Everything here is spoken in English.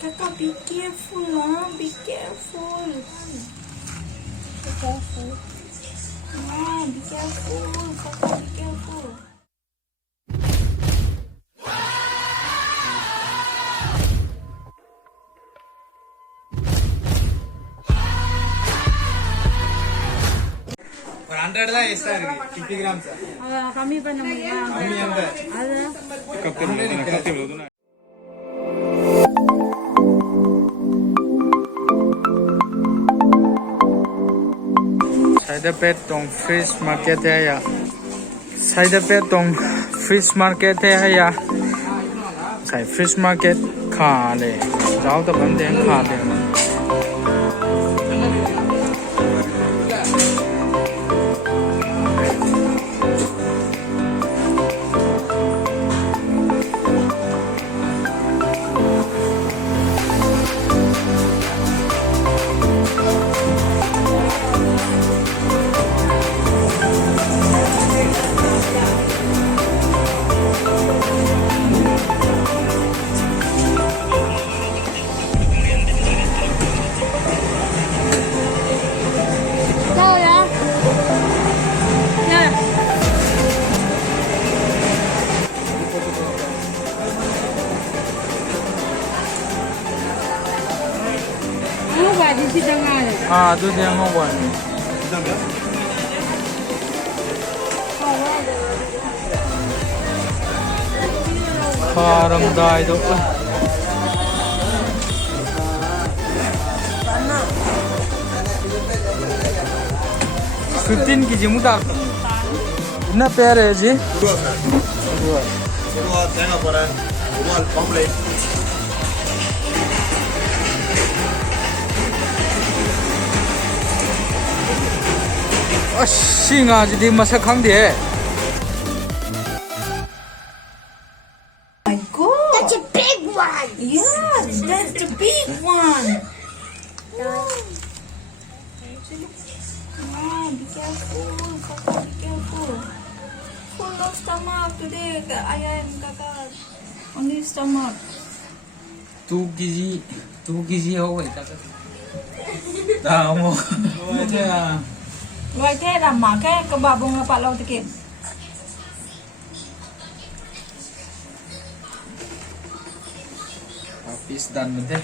Kakak, be careful lah. Be careful. Be careful. Be careful. Kakak, be careful. ஒரு 100 தான் extra இருக்கு 50 gram sir கம்மி பண்ண முடியுமா? கம்மி அந்த அது Saya petong fish market ya. Saya petong fish market ya. Saya fish market kale. Jauh tu banding kale. Ah, tu dia ngawal. Karam dai tu. 15 kg muda. Ina pair hai ji? Dua. Dua tengah pora. Dua omelette. Singa jadi masa kang dia. my God. That's a big one. Yes, that's the big one. Be careful. Kakak, be careful. Full of stomach today. Ayah and kakak. Only stomach. 2 kg हो गई था dah mau aja Vậy thế là mà cái bà bông là bà lâu thì kịp. habis dan bentar